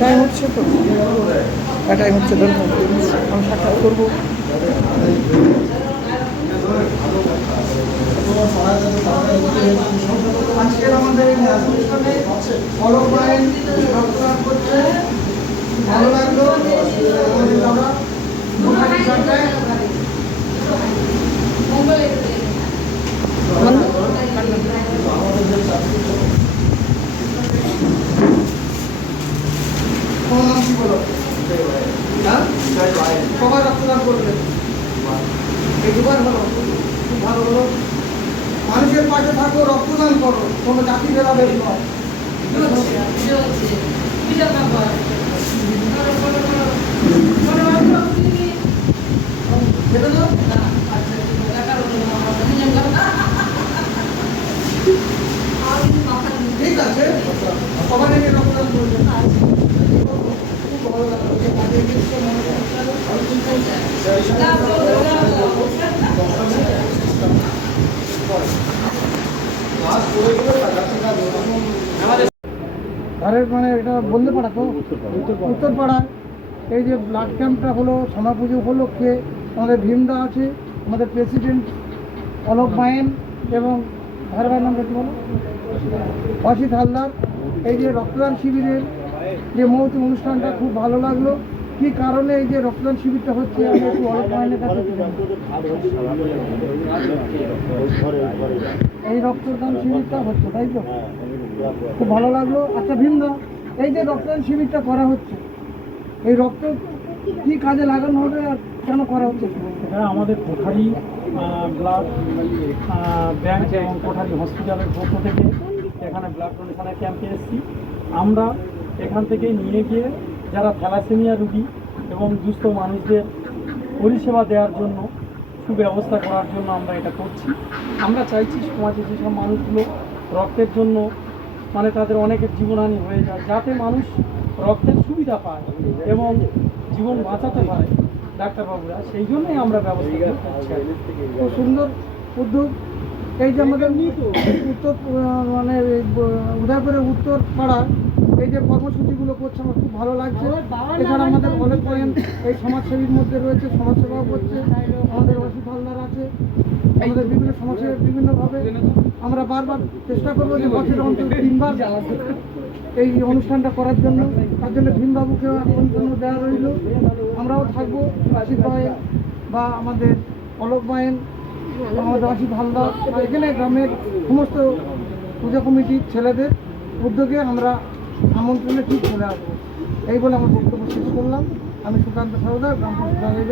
Time হচ্ছে তো। Time হচ্ছে ধরুন আমি সাক্ষাৎ করব। আজকের ভালো লাগল। নাম কি বলো হ্যাঁ কবার রক্তদান করবে এই দুবার হলো খুব ভালো হলো মানুষের পাশে থাকো রক্তদান করো কোনো জাতি ভেদাভেদ নয় ঠিক আছে। সবাই নিয়ে রক্তদান করবে মনে এটা বলতে পারা তো? উত্তরপাড়ায় এই যে ব্লাড ক্যাম্পটা হলো, সোনা পুজো উপলক্ষে আমাদের ভীমদা আছে, আমাদের প্রেসিডেন্ট অলোক মায়েন এবং নামটা কি বলো? অসিত হালদার। এই যে রক্তদান শিবিরের যে মৌত অনুষ্ঠানটা খুব ভালো লাগল। কি কারণে এই যে রক্তদান শিবিরটা হচ্ছে? আমি একটু এই রক্তদান শিবিরটা হচ্ছে, তাই তো? খুব ভালো লাগল। আচ্ছা ভীমদা এই যে রক্তদান শিবিরটা করা হচ্ছে, এই রক্ত কি কাজে লাগানো হবে আর কেন করা হচ্ছে? এটা আমাদের কোঠারি ব্লাড ব্যাংক এবং কোঠারি হসপিটালের পক্ষ থেকে এখানে ব্লাড ডোনেশনের ক্যাম্পে এসেছি। আমরা এখান থেকে নিয়ে গিয়ে যারা থ্যালাসেমিয়া রুগী এবং দুস্থ মানুষদের পরিষেবা দেওয়ার জন্য সুব্যবস্থা করার জন্য আমরা এটা করছি। আমরা চাইছি সমাজে যেসব মানুষগুলো রক্তের জন্য মানে তাদের অনেকের জীবনহানি হয়ে যায় যাতে মানুষ রক্তের সুবিধা পায় এবং জীবন বাঁচাতে পারে ডাক্তারবাবুরা। সেই জন্যই আমরা ব্যবস্থা করছি খুব সুন্দর উদ্যোগ। এই যে আমাদের উত্তর মানে উদয়পুরের উত্তর পাড়া এই যে কর্মসূচিগুলো করছে আমার খুব ভালো লাগছে। এছাড়া আমাদের অনেক পয়েন্ট এই সমাজসেবীর মধ্যে রয়েছে সমাজসেবাও করছে আমাদের অসিত হালদার আছে আমাদের বিভিন্ন সমাজসেবী বিভিন্নভাবে আমরা বারবার চেষ্টা করব যে বছরে অন্তত তিনবার এই অনুষ্ঠানটা করার জন্য। তার জন্য ভীমবাবুকে আমন্ত্রণ দেওয়া রইল। আমরাও থাকব রাশিদ ভাই বা আমাদের অলোক মায়েন আমাদের আশিফ হালদার এখানে গ্রামের সমস্ত পূজা কমিটির ছেলেদের উদ্যোগে আমরা আমন্ত্রণে ঠিক চলে আসব। এই বলে আমার বক্তব্য শেষ করলাম। আমি সুকান্ত সরদার গ্রাম পঞ্চায়েত